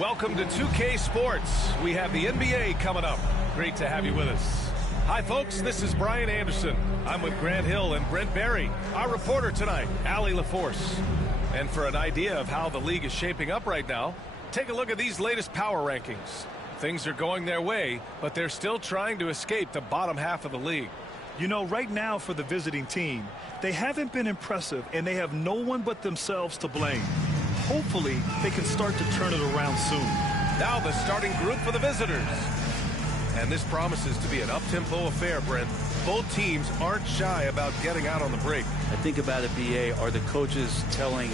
Welcome to 2K Sports. We have the NBA coming up. Great to have you with us. Hi, folks. This is Brian Anderson. I'm with Grant Hill and Brent Barry. Our reporter tonight, Allie LaForce. And for an idea of how the league is shaping up right now, take a look at these latest power rankings. Things are going their way, but they're still trying to escape the bottom half of the league. You know, right now for the visiting team, they haven't been impressive, and they have no one but themselves to blame. Hopefully, they can start to turn it around soon. Now the starting group for the visitors. And this promises to be an up-tempo affair, Brent. Both teams aren't shy about getting out on the break. I think about it, BA, are the coaches telling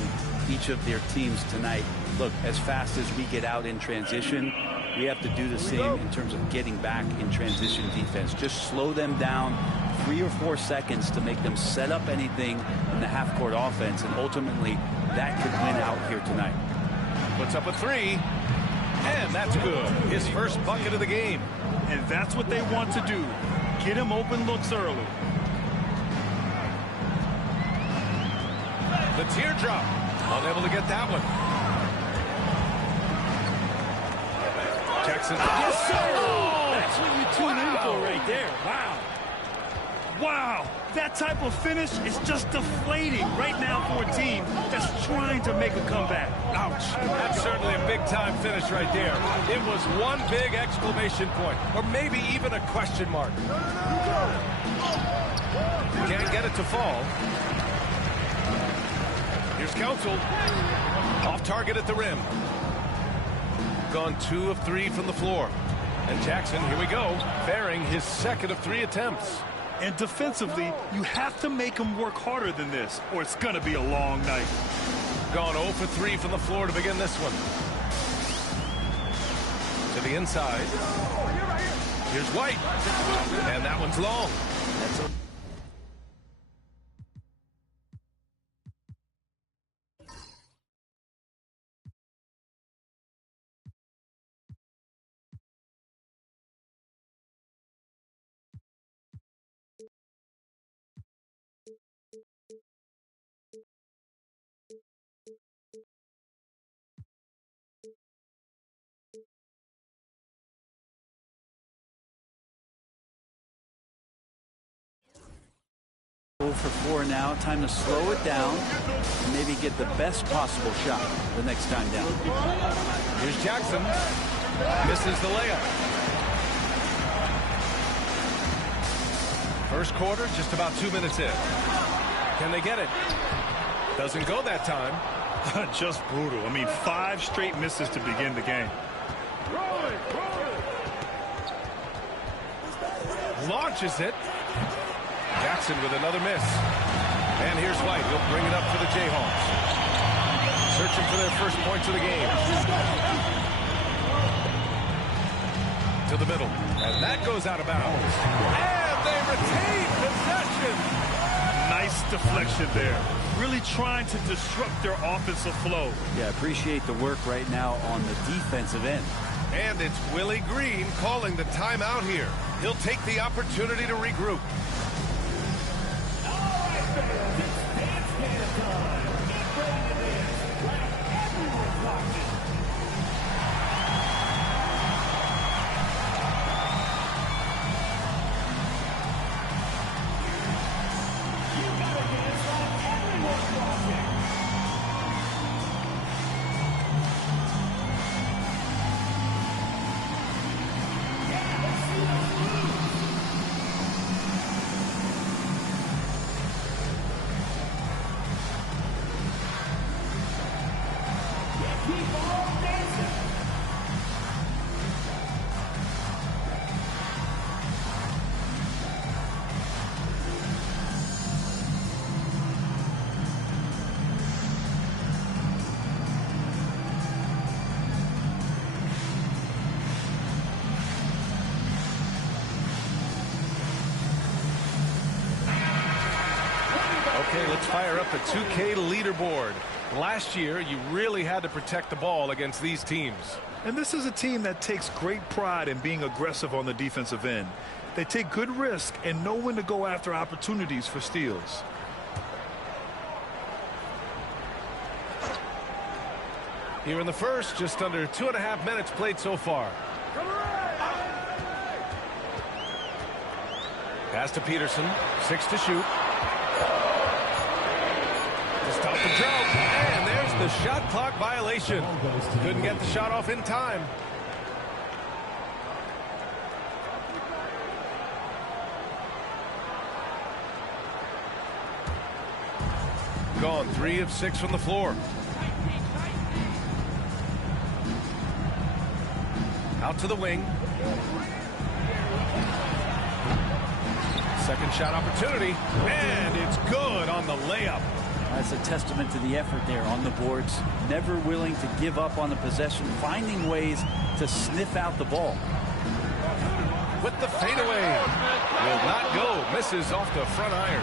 each of their teams tonight, look, as fast as we get out in transition, we have to do the same in terms of getting back in transition defense. Just slow them down 3 or 4 seconds to make them set up anything in the half-court offense, and ultimately that could win out here tonight. Puts up a three, and that's good. His first bucket of the game. And that's what they want to do. Get him open looks early. The teardrop. Unable to get that one. Jackson. Yes, sir! That's what you tune in for right there. Wow. Wow. That type of finish is just deflating right now for a team that's trying to make a comeback. Ouch. That's certainly a big-time finish right there. It was one big exclamation point, or maybe even a question mark. Can't get it to fall. Here's Council. Off target at the rim. Gone 2 of 3 from the floor. And Jackson, here we go, bearing his second of 3 attempts. And defensively, you have to make him work harder than this, or it's going to be a long night. Gone 0 for 3 from the floor to begin this one. To the inside. Here's White. And that one's long. That's a For 4 now. Time to slow it down and maybe get the best possible shot the next time down. Here's Jackson. Misses the layup. First quarter, just about 2 minutes in. Can they get it? Doesn't go that time. Just brutal. I mean, 5 straight misses to begin the game. Launches it. Jackson with another miss. And here's White. He'll bring it up for the Jayhawks. Searching for their first points of the game. To the middle. And that goes out of bounds. And they retain possession. Nice deflection there. Really trying to disrupt their offensive flow. Yeah, appreciate the work right now on the defensive end. And it's Willie Green calling the timeout here. He'll take the opportunity to regroup. Okay, let's fire up the 2K leaderboard. Last year, you really had to protect the ball against these teams. And this is a team that takes great pride in being aggressive on the defensive end. They take good risk and know when to go after opportunities for steals. Here in the first, just under 2.5 minutes played so far. Pass to Peterson. 6 to shoot. To stop the drought. And there's the shot clock violation. Couldn't get the shot off in time. Gone 3 of 6 from the floor. Out to the wing. Second shot opportunity, and it's good on the layup. That's a testament to the effort there on the boards. Never willing to give up on the possession, finding ways to sniff out the ball. With the fadeaway. Will not go. Misses off the front iron.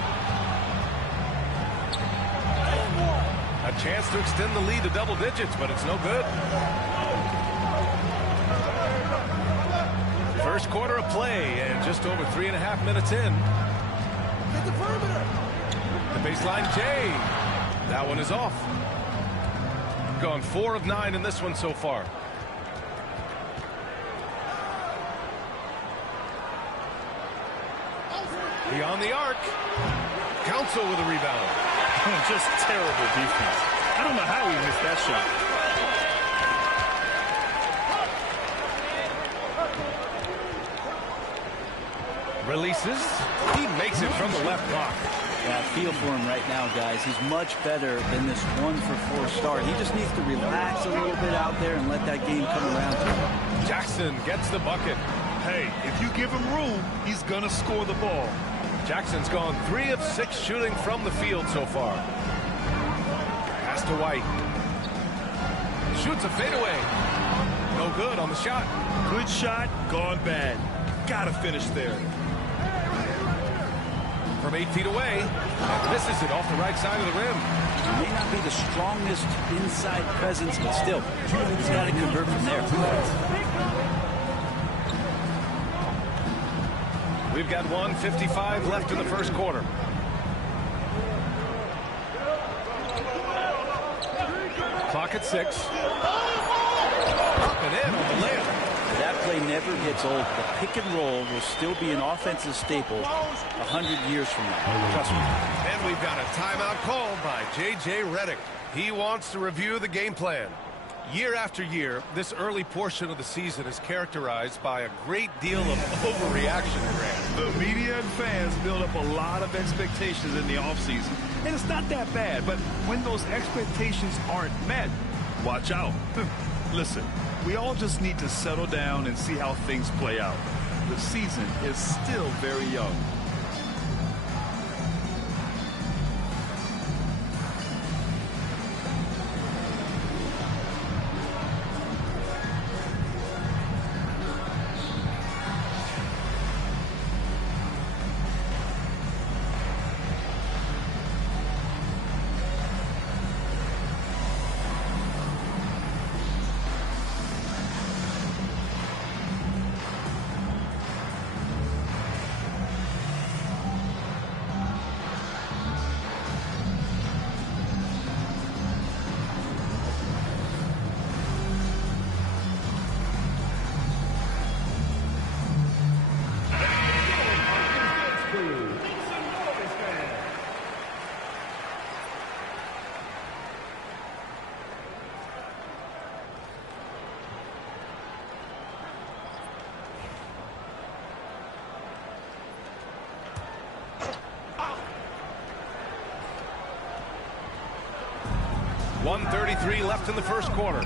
A chance to extend the lead to double digits, but it's no good. First quarter of play, and just over 3.5 minutes in. Hit the perimeter. The baseline, Jay. That one is off. Gone 4 of 9 in this one so far. Beyond the arc. Council with a rebound. Just terrible defense. I don't know how he missed that shot. Releases. He makes it from the left block. Yeah, I feel for him right now, guys. He's much better than this 1-for-4 start. He just needs to relax a little bit out there and let that game come around to him. Jackson gets the bucket. Hey, if you give him room, he's going to score the ball. Jackson's gone 3 of 6 shooting from the field so far. Pass to White. Shoots a fadeaway. No good on the shot. Good shot, gone bad. Got to finish there. From 8 feet away, and misses it off the right side of the rim. He may not be the strongest inside presence, but still, he's got to convert from there. We've got 1:55 left in the first quarter. Clock at 6. Up and in on the layup. That play never gets old. The pick and roll will still be an offensive staple 100 years from now. Trust me. And we've got a timeout called by J.J. Redick. He wants to review the game plan. Year after year, this early portion of the season is characterized by a great deal of overreaction, Grant. The media and fans build up a lot of expectations in the offseason. And it's not that bad, but when those expectations aren't met, watch out. Listen, we all just need to settle down and see how things play out. The season is still very young. .133 left in the first quarter.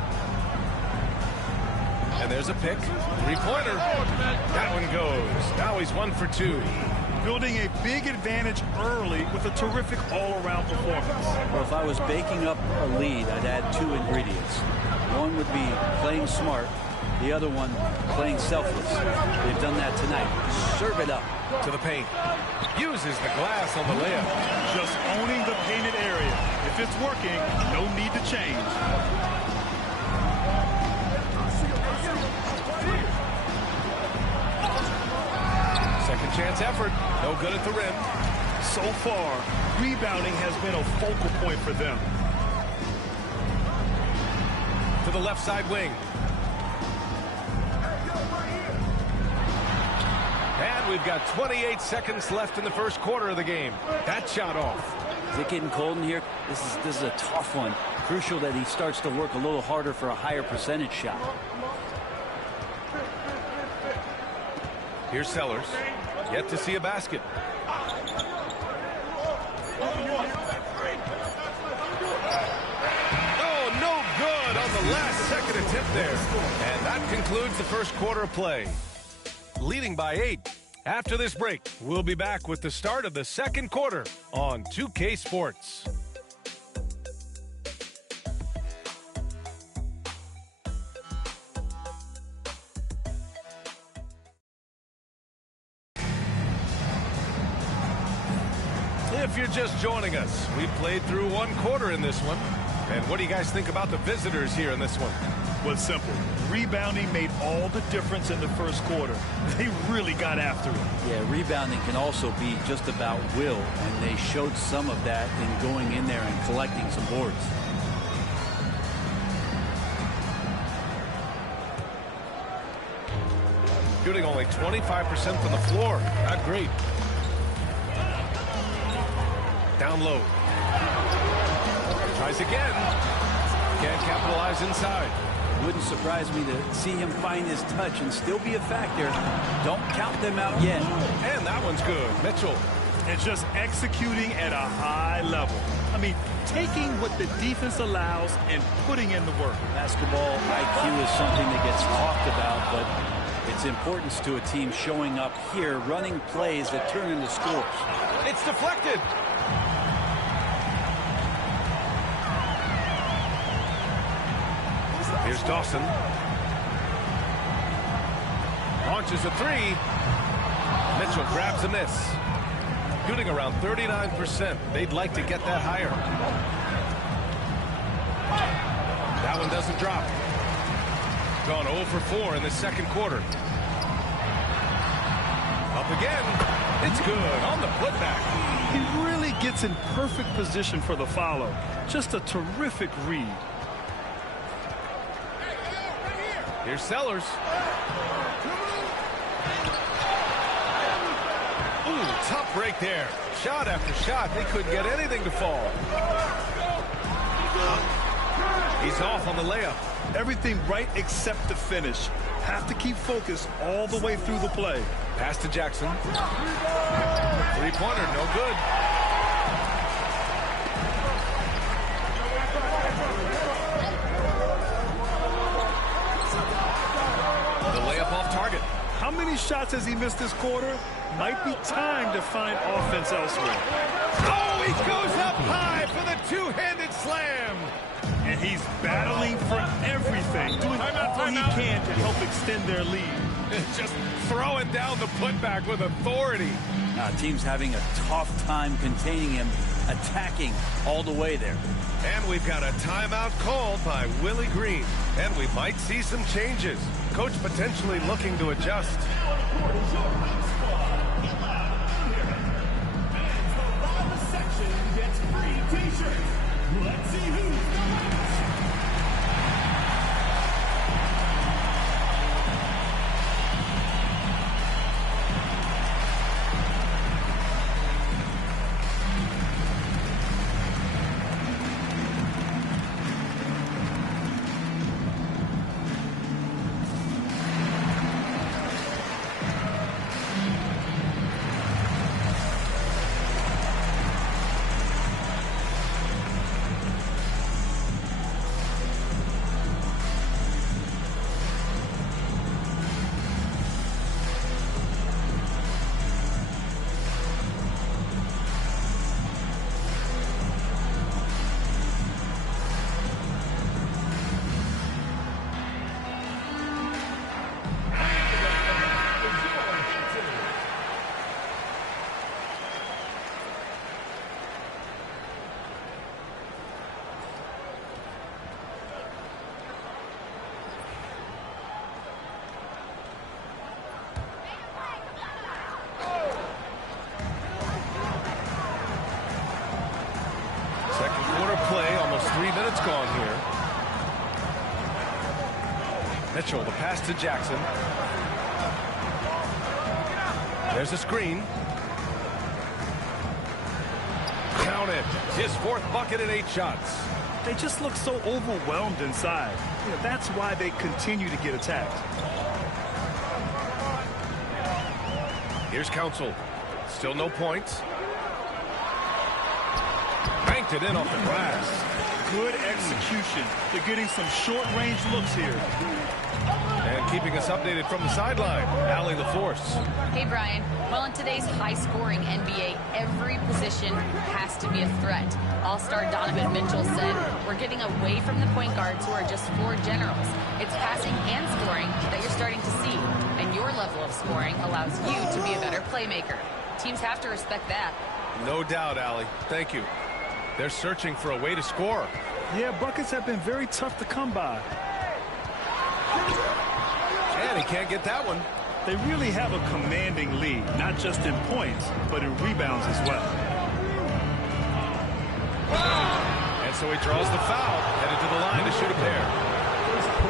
And there's a pick. Three-pointer. That one goes. Now he's 1 for 2. Building a big advantage early with a terrific all-around performance. Well, if I was baking up a lead, I'd add 2 ingredients. One would be playing smart. The other one, playing selfless. They've done that tonight. Serve it up. To the paint. Uses the glass on the layup. Just owning the painted area. If it's working, no need to change. Second chance effort. No good at the rim. So far, rebounding has been a focal point for them. to the left side wing. And we've got 28 seconds left in the first quarter of the game. That shot off. Is it getting cold in here? This is a tough one. Crucial that he starts to work a little harder for a higher percentage shot. Here's Sellers. Yet to see a basket. Oh, no good on the last second attempt there. And that concludes the first quarter of play. Leading by 8. After this break, we'll be back with the start of the second quarter on 2K Sports. If you're just joining us, we played through one quarter in this one. And what do you guys think about the visitors here in this one? Well, simple. Rebounding made all the difference in the first quarter. They really got after it. Yeah, rebounding can also be just about will, and they showed some of that in going in there and collecting some boards. Shooting only 25% from the floor. Not great. Down low. Tries again. Can't capitalize inside. Wouldn't surprise me to see him find his touch and still be a factor. Don't count them out yet. And that one's good. Mitchell. And just executing at a high level. I mean, taking what the defense allows and putting in the work. Basketball IQ is something that gets talked about, but its importance to a team showing up here, running plays that turn into scores. It's deflected. Here's Dawson. Launches a three. Mitchell grabs a miss. Shooting around 39%. They'd like to get that higher. That one doesn't drop. Gone 0 for 4 in the second quarter. Up again. It's good on the putback. He really gets in perfect position for the follow. Just a terrific read. Here's Sellers. Ooh, tough break there. Shot after shot. They couldn't get anything to fall. He's off on the layup. Everything right except the finish. Have to keep focused all the way through the play. Pass to Jackson. Three-pointer, no good. The layup off target. How many shots has he missed this quarter? Might be time to find offense elsewhere. Oh, he goes up high for the two-handed slam. And he's battling for everything, doing all he can to help extend their lead. Just throwing down the putback with authority. Team's having a tough time containing him, attacking all the way there. And we've got a timeout called by Willie Green. And we might see some changes. Coach potentially looking to adjust. Let's see who's the last. Second quarter play, almost 3 minutes gone here. Mitchell, the pass to Jackson. There's a screen. Count it. His 4th bucket in 8 shots. They just look so overwhelmed inside. You know, that's why they continue to get attacked. Here's Council. Still no points. Banked it in off the glass. Good execution. They're getting some short-range looks here. And keeping us updated from the sideline, Allie LaForce. Hey, Brian. Well, in today's high-scoring NBA, every position has to be a threat. All-star Donovan Mitchell said, we're getting away from the point guards who are just floor generals. It's passing and scoring that you're starting to see. And your level of scoring allows you to be a better playmaker. Teams have to respect that. No doubt, Allie. Thank you. They're searching for a way to score. Yeah, buckets have been very tough to come by. And he can't get that one. They really have a commanding lead, not just in points, but in rebounds as well. And so he draws the foul, headed to the line to shoot a pair.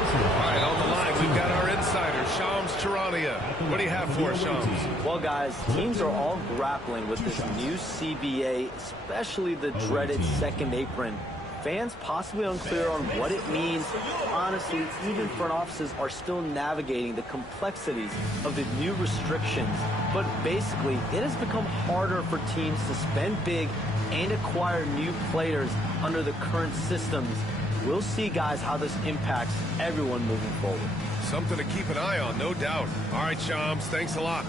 All right, on the line, we've got our insider, Shams Charania. What do you have for us, Shams? Well, guys, teams are all grappling with this new CBA, especially the dreaded second apron. Fans possibly unclear on what it means. Honestly, even front offices are still navigating the complexities of the new restrictions. But basically, it has become harder for teams to spend big and acquire new players under the current systems. We'll see, guys, how this impacts everyone moving forward. Something to keep an eye on, no doubt. All right, Shams, thanks a lot.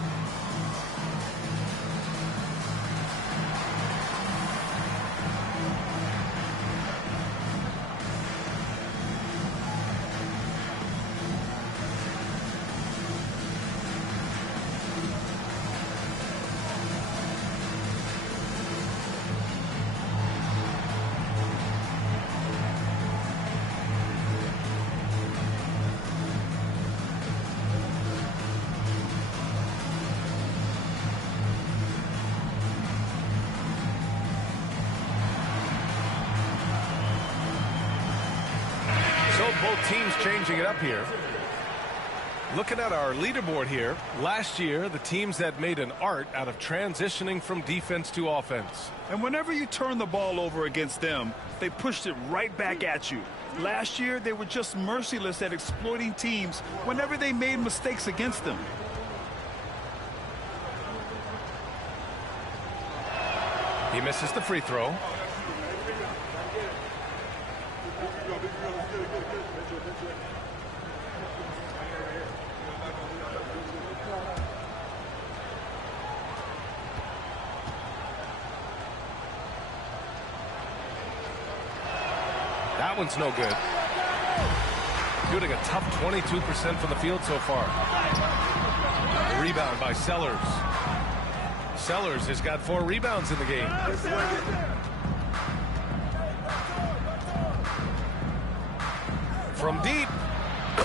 Both teams changing it up here. Looking at our leaderboard here, last year the teams that made an art out of transitioning from defense to offense. And whenever you turn the ball over against them, they pushed it right back at you. Last year they were just merciless at exploiting teams whenever they made mistakes against them. He misses the free throw. That one's no good. Shooting a tough 22% from the field so far. A rebound by Sellers. Sellers has got 4 rebounds in the game. From deep,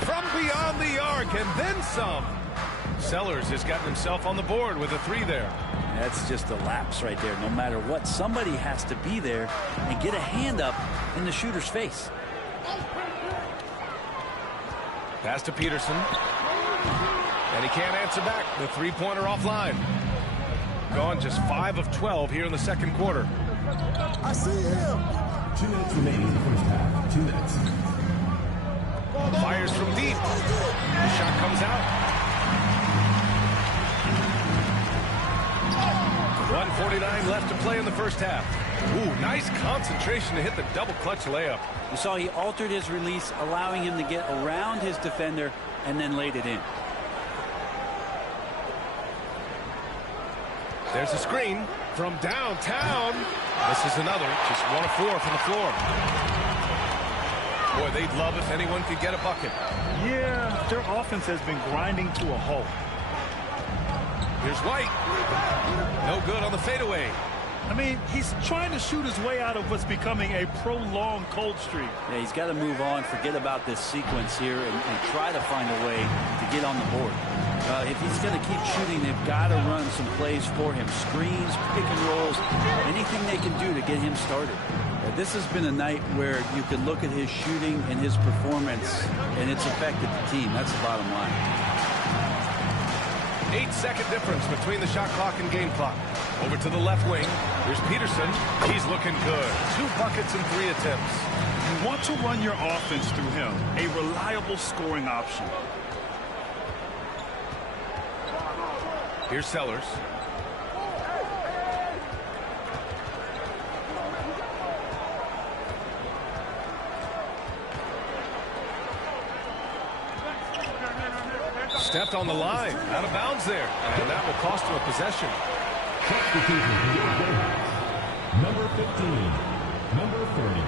from beyond the arc, and then some. Sellers has gotten himself on the board with a 3 there. That's just a lapse right there. No matter what, somebody has to be there and get a hand up in the shooter's face. Pass to Peterson. And he can't answer back. The three-pointer offline. Gone just 5 of 12 here in the second quarter. I see him. 2 minutes remaining in the first half. 2 minutes. Fires from deep. The shot comes out. 1:49 left to play in the first half. Ooh, nice concentration to hit the double clutch layup. You saw he altered his release, allowing him to get around his defender and then laid it in. There's a screen from downtown. This is another, just 1 of 4 from the floor. Boy, they'd love if anyone could get a bucket. Yeah, their offense has been grinding to a halt. Here's White. No good on the fadeaway. I mean, he's trying to shoot his way out of what's becoming a prolonged cold streak. Yeah, he's got to move on, forget about this sequence here, and try to find a way to get on the board. If he's going to keep shooting, they've got to run some plays for him. Screens, pick and rolls, anything they can do to get him started. This has been a night where you can look at his shooting and his performance, and it's affected the team. That's the bottom line. 8-second difference between the shot clock and game clock. Over to the left wing. Here's Peterson. He's looking good. 2 buckets and 3 attempts. You want to run your offense through him. A reliable scoring option. Here's Sellers. Stepped on the line. Out of bounds there. And that will cost him a possession. Number 15. Number 30.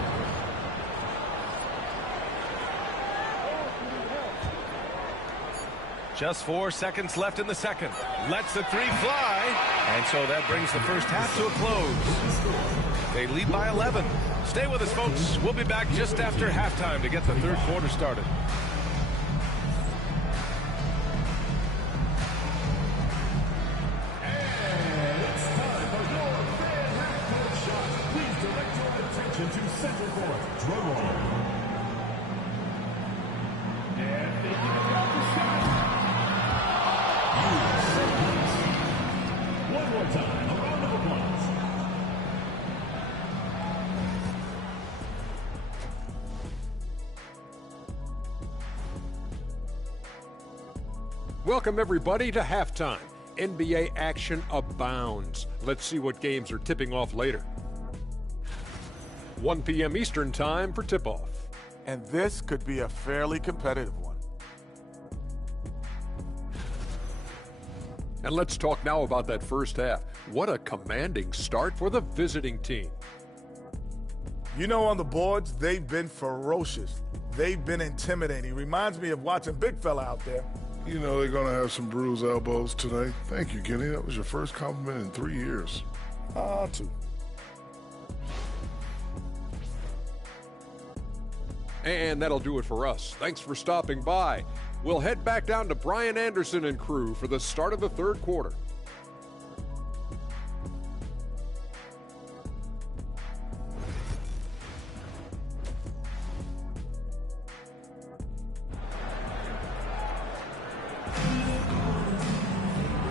Just 4 seconds left in the second. Lets the 3 fly. And so that brings the first half to a close. They lead by 11. Stay with us, folks. We'll be back just after halftime to get the third quarter started. And it's time for your fan half-court shot. Please direct your attention to center court. Drum roll. And thinking about the shot. One more time, a round of applause. Welcome, everybody, to halftime. NBA action abounds. Let's see what games are tipping off later. 1 p.m. Eastern time for tip-off. And this could be a fairly competitive one. And let's talk now about that first half. What a commanding start for the visiting team. You know, on the boards, they've been ferocious. They've been intimidating. Reminds me of watching Big Fella out there. You know they're going to have some bruised elbows today. Thank you, Kenny. That was your first compliment in 3 years. 2. And that'll do it for us. Thanks for stopping by. We'll head back down to Brian Anderson and crew for the start of the third quarter.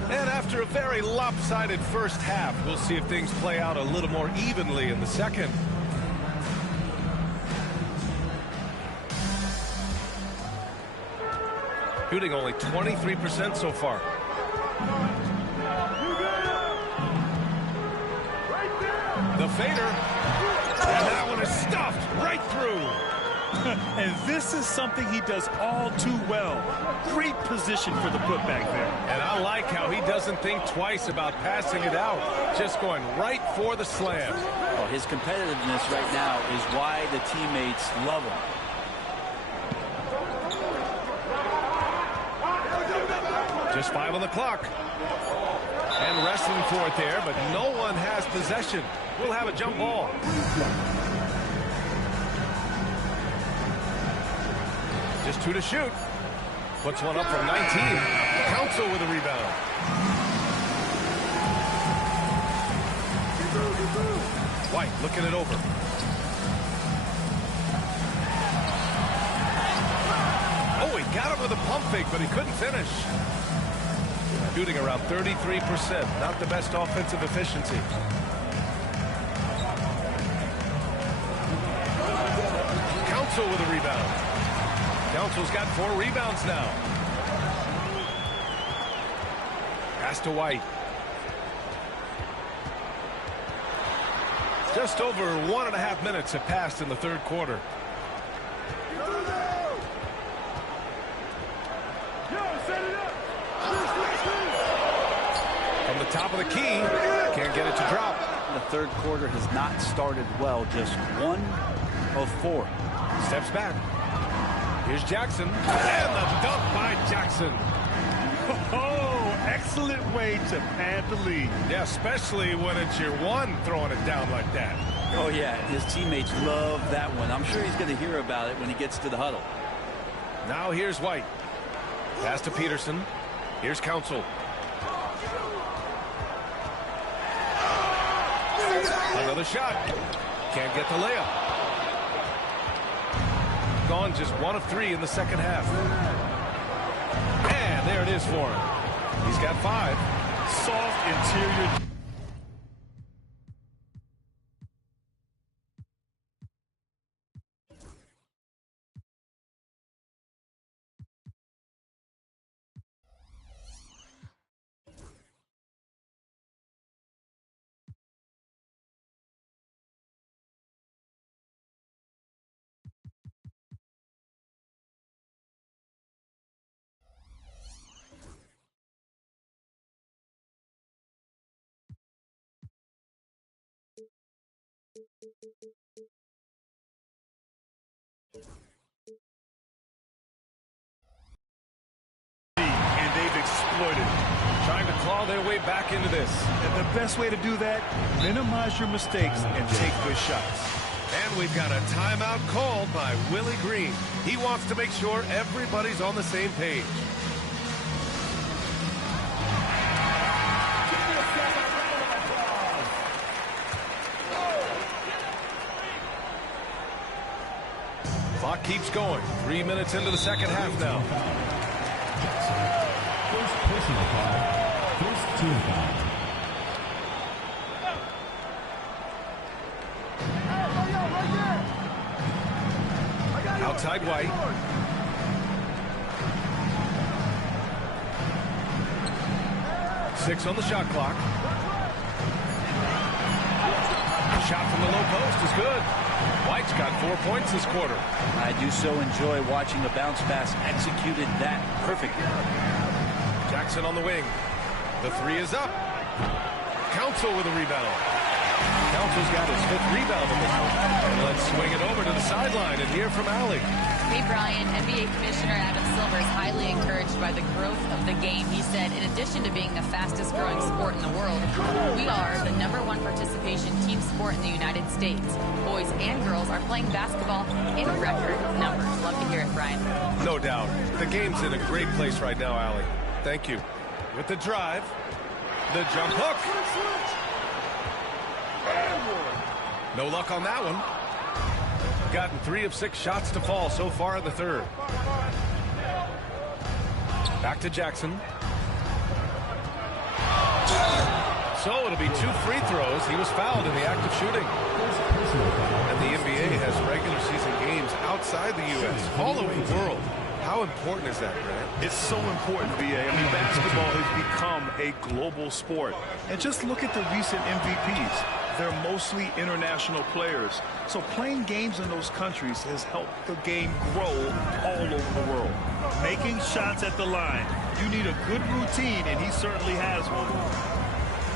And after a very lopsided first half, we'll see if things play out a little more evenly in the second. Shooting only 23% so far. The fader. And that one is stuffed right through. And this is something he does all too well. Great position for the putback there. And I like how he doesn't think twice about passing it out. Just going right for the slam. Well, his competitiveness right now is why the teammates love him. Just 5 on the clock. And wrestling for it there, but no one has possession. We'll have a jump ball. Just 2 to shoot. Puts one up from 19. Council with a rebound. White looking it over. Oh, he got him with a pump fake, but he couldn't finish. Shooting around 33%. Not the best offensive efficiency. Council with a rebound. Council's got 4 rebounds now. Pass to White. Just over 1.5 minutes have passed in the third quarter. From the top of the key, can't get it to drop. The third quarter has not started well, just 1 of 4. Steps back. Here's Jackson. And the dunk by Jackson. Oh, excellent way to pad the lead. Yeah, especially when it's your one throwing it down like that. Oh, yeah, his teammates love that one. I'm sure he's going to hear about it when he gets to the huddle. Now here's White. Pass to Peterson. Here's Council. Another shot. Can't get the layup. Gone just 1 of 3 in the second half. And there it is for him. He's got 5. Soft interior. And they've exploited, trying to claw their way back into this. And the best way to do that, minimize your mistakes and take good shots. And we've got a timeout called by Willie Green. He wants to make sure everybody's on the same page. Clock keeps going. 3 minutes into the second half now. First personal foul. First team foul. Outside White. Six on the shot clock. Shot from the low post is good. White's got 4 points this quarter. I do so enjoy watching a bounce pass executed that perfectly. Jackson on the wing. The 3 is up. Council with a rebound. Council's got his 5th rebound in this one. And let's swing it over to the sideline and hear from Allie. Hey, Brian, NBA Commissioner Adam Silver is highly encouraged by the growth of the game. He said, in addition to being the fastest growing sport in the world, we are the #1 participation team sport in the United States. Boys and girls are playing basketball in record numbers. Love to hear it, Brian. No doubt. The game's in a great place right now, Allie. Thank you. With the drive, the jump hook. No luck on that one. Gotten 3 of 6 shots to fall so far in the third. Back to Jackson. So it'll be 2 free throws. He was fouled in the act of shooting. And the NBA has regular season games outside the U.S., all over the world. How important is that, Grant? It's so important, B.A. I mean, basketball has become a global sport. And just look at the recent MVPs. They're mostly international players. So playing games in those countries has helped the game grow all over the world. Making shots at the line. You need a good routine, and he certainly has one.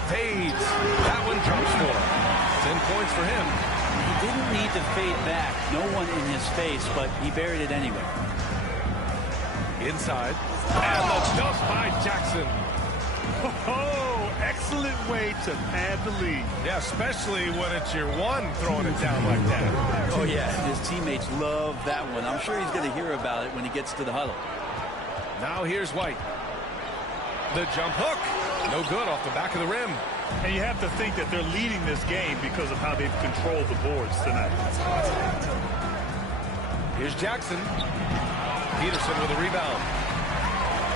Fades. That one drops for him. 10 points for him. He didn't need to fade back. No one in his face, but he buried it anyway. Inside. And the dunk by Jackson. Oh, excellent way to pad the lead. Yeah, especially when it's your one throwing it down like that. Oh, yeah, his teammates love that one. I'm sure he's going to hear about it when he gets to the huddle. Now here's White. The jump hook. No good off the back of the rim. And you have to think that they're leading this game because of how they've controlled the boards tonight. Here's Jackson. Peterson with a rebound.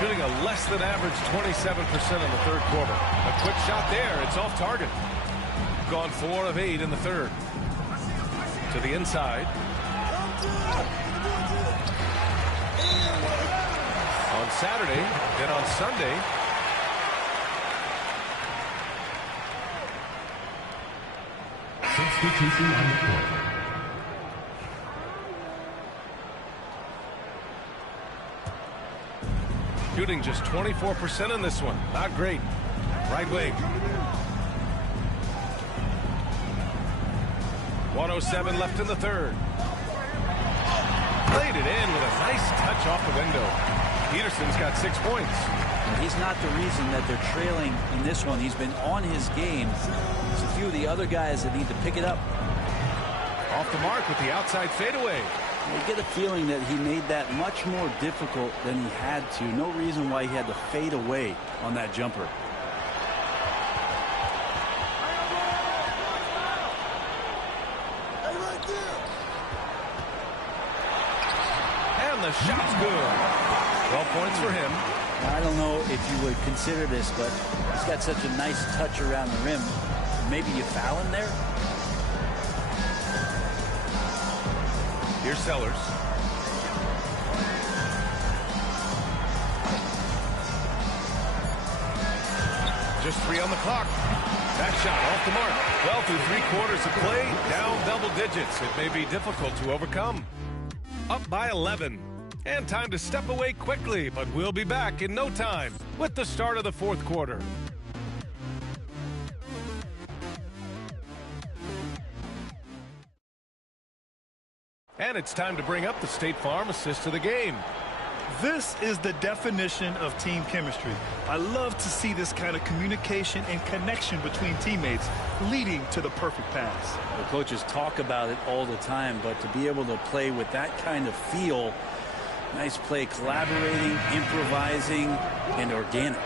Shooting a less than average 27% in the third quarter. A quick shot there. It's off target. Gone 4 of 8 in the third. To the inside. On Saturday, then on Sunday. Substitution on the court. Shooting just 24% in this one. Not great. Right wing. 1:07 left in the third. Played it in with a nice touch off the window. Peterson's got 6 points. He's not the reason that they're trailing in this one. He's been on his game. There's a few of the other guys that need to pick it up. Off the mark with the outside fadeaway. I get a feeling that he made that much more difficult than he had to. No reason why he had to fade away on that jumper. And the shot's good. 12 points for him. I don't know if you would consider this, but he's got such a nice touch around the rim. Maybe you foul him there? Here's Sellers. Just 3 on the clock. That shot off the mark. Well, through 3 quarters of play, down double digits. It may be difficult to overcome. Up by 11. And time to step away quickly, but we'll be back in no time with the start of the 4th quarter. And it's time to bring up the State Farm assist to the game. This is the definition of team chemistry. I love to see this kind of communication and connection between teammates leading to the perfect pass. The coaches talk about it all the time, but to be able to play with that kind of feel, nice play, collaborating, improvising, and organic.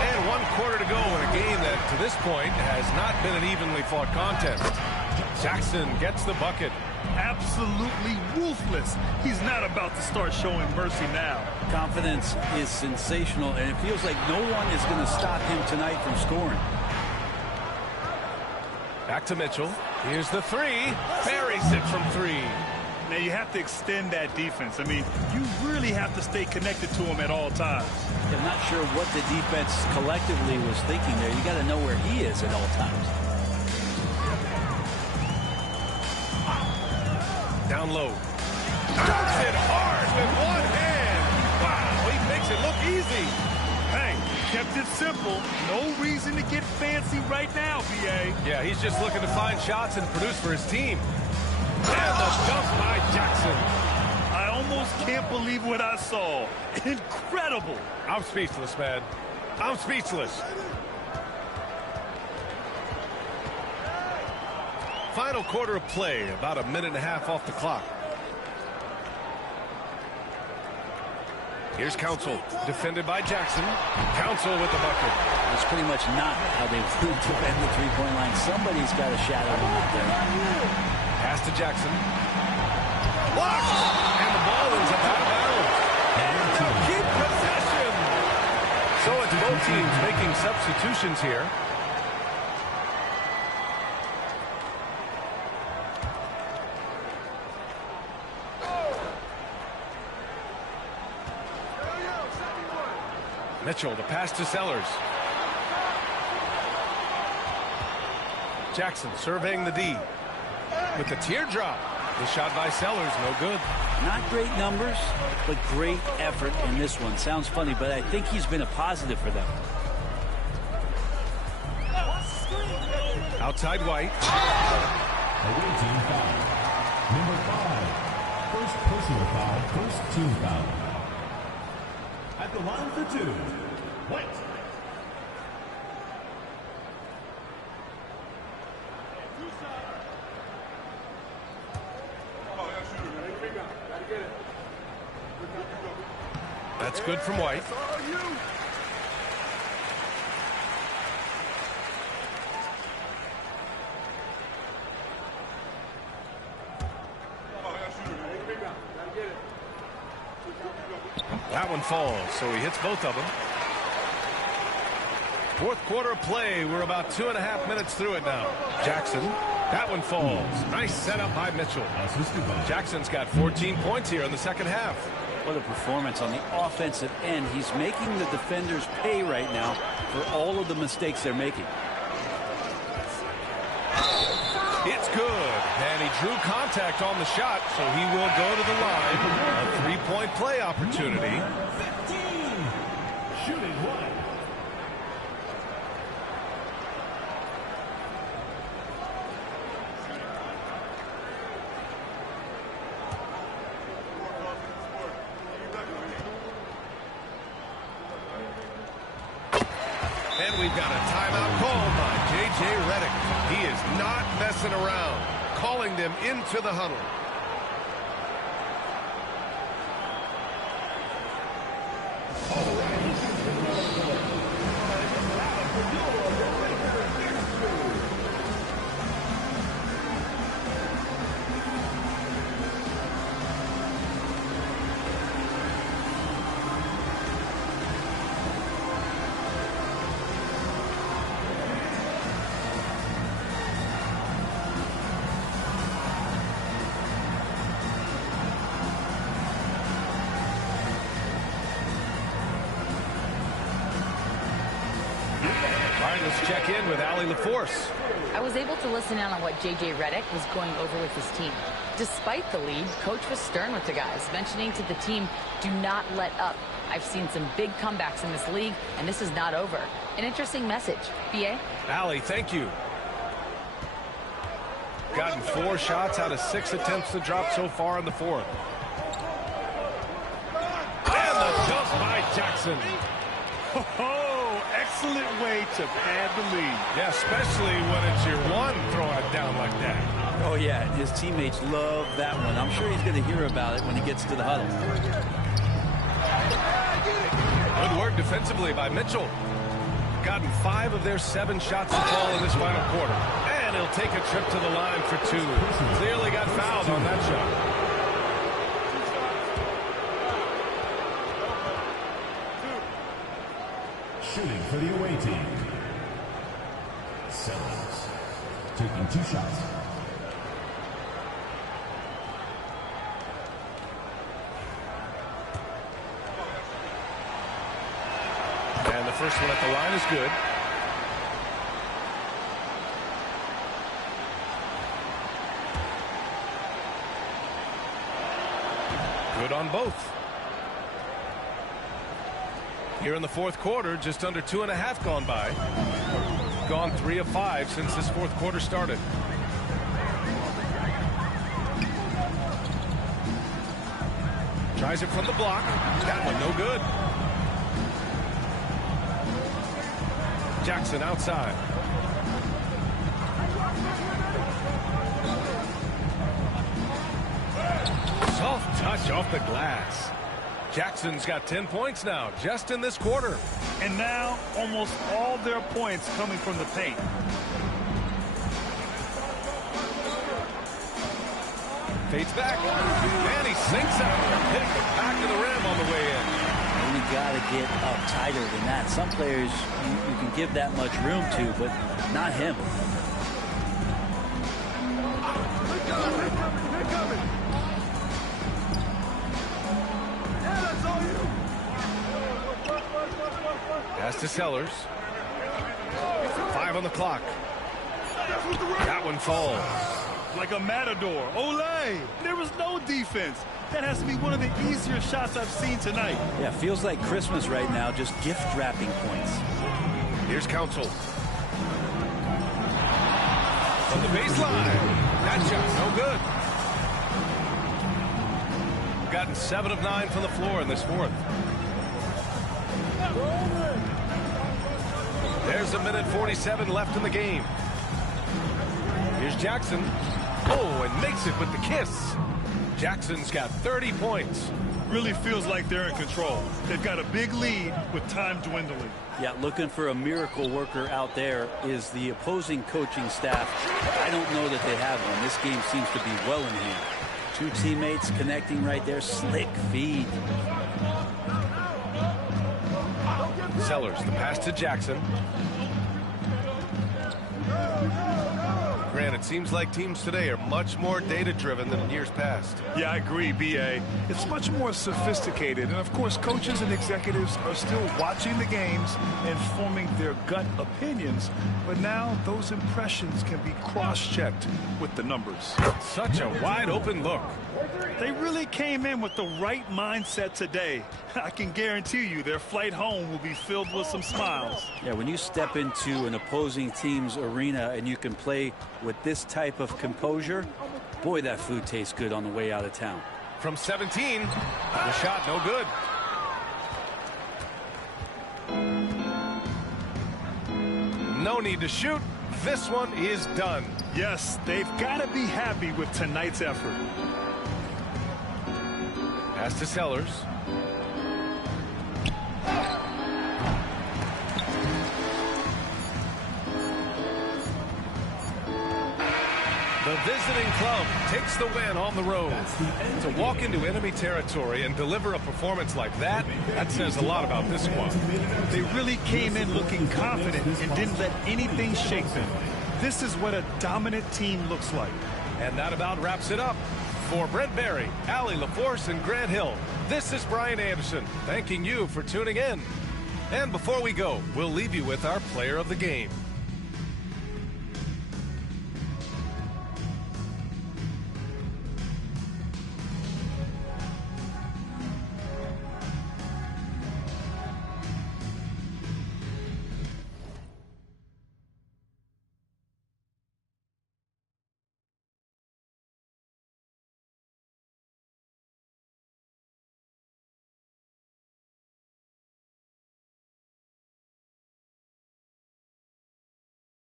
And 1 quarter to go in a game that, to this point, has not been an evenly fought contest. Jackson gets the bucket. Absolutely ruthless. He's not about to start showing mercy now. Confidence is sensational, and it feels like no one is going to stop him tonight from scoring. Back to Mitchell. Here's the 3. Buries it from 3. Now you have to extend that defense. I mean, you really have to stay connected to him at all times. I'm not sure what the defense collectively was thinking there. You got to know where he is at all times. Down low. Dunks it hard with 1 hand. Wow, he makes it look easy. Hey, kept it simple. No reason to get fancy right now, BA. Yeah, he's just looking to find shots and produce for his team. And the dunk by Jackson. I almost can't believe what I saw. Incredible. I'm speechless, man. I'm speechless. Final quarter of play, about a minute and a half off the clock. Here's Council, defended by Jackson. Council with the bucket. That's pretty much not how they would defend the three-point line. Somebody's got a shadow him out there. Pass to Jackson. Blocked! And the ball ends up out of bounds. And they'll keep possession. So it's both teams making substitutions here. Mitchell, the pass to Sellers. Jackson surveying the D with the teardrop. The shot by Sellers, no good. Not great numbers, but great effort in this one. Sounds funny, but I think he's been a positive for them. Outside White. Away team foul. Number 5. First personal foul, first team foul. At the line for 2, White. That's good from White. That one falls, so he hits both of them. 4th quarter of play. We're about 2.5 minutes through it now. Jackson, that one falls. Nice setup by Mitchell. Jackson's got 14 points here in the second half. What a performance on the offensive end. He's making the defenders pay right now for all of the mistakes they're making. It's good, and he drew contact on the shot, so he will go to the line. A three-point play opportunity. 15. Shooting White. And we've got a timeout called by J.J. Redick. He is not messing around, calling them into the huddle. Let's check in with Allie LaForce. I was able to listen in on what J.J. Redick was going over with his team. Despite the lead, Coach was stern with the guys, mentioning to the team, do not let up. I've seen some big comebacks in this league, and this is not over. An interesting message. B.A.? Allie, thank you. Gotten 4 shots out of 6 attempts to drop so far in the fourth. And the dunk by Jackson. Oh, excellent way to pad the lead. Yeah, especially when it's your one throwing it down like that. Oh, yeah, his teammates love that one. I'm sure he's going to hear about it when he gets to the huddle. Good work defensively by Mitchell. Gotten 5 of their 7 shots to fall in this final quarter. And he'll take a trip to the line for 2. Clearly got fouled on that shot. Shooting for the away team. Sellers taking 2 shots. And the first one at the line is good. Good on both. Here in the fourth quarter, just under 2.5 gone by. Gone 3 of 5 since this fourth quarter started. Tries it from the block. That one no good. Jackson outside. Soft touch off the glass. Jackson's got 10 points now, just in this quarter. And now, almost all their points coming from the paint. Fades back. And he sinks it, hitting the back of the rim on the way in. And you got to get up tighter than that. Some players you can give that much room to, but not him. Pass to Sellers. 5 on the clock. That one falls. Like a matador. Olay! There was no defense. That has to be one of the easier shots I've seen tonight. Yeah, feels like Christmas right now, just gift wrapping points. Here's Council. From the baseline. That shot no good. Gotten 7 of 9 from the floor in this fourth. There's 1:47 left in the game. Here's Jackson. Oh, and makes it with the kiss. Jackson's got 30 points. Really feels like they're in control. They've got a big lead with time dwindling. Yeah, looking for a miracle worker out there is the opposing coaching staff. I don't know that they have one. This game seems to be well in hand. 2 teammates connecting right there. Slick feed. Sellers, the pass to Jackson. Grant, it seems like teams today are much more data-driven than in years past. Yeah, I agree, B.A. It's much more sophisticated. And, of course, coaches and executives are still watching the games and forming their gut opinions. But now those impressions can be cross-checked with the numbers. Such a wide-open look. They really came in with the right mindset today. I can guarantee you their flight home will be filled with some smiles. Yeah, when you step into an opposing team's arena and you can play with this type of composure, boy, that food tastes good on the way out of town. From 17, the shot no good. No need to shoot. This one is done. Yes, they've got to be happy with tonight's effort. Pass to Sellers. The visiting club takes the win on the road. To walk into enemy territory and deliver a performance like that, that says a lot about this squad. They really came in looking confident and didn't let anything shake them. This is what a dominant team looks like. And that about wraps it up. For Brent Barry, Allie LaForce, and Grant Hill, this is Brian Anderson, thanking you for tuning in. And before we go, we'll leave you with our player of the game.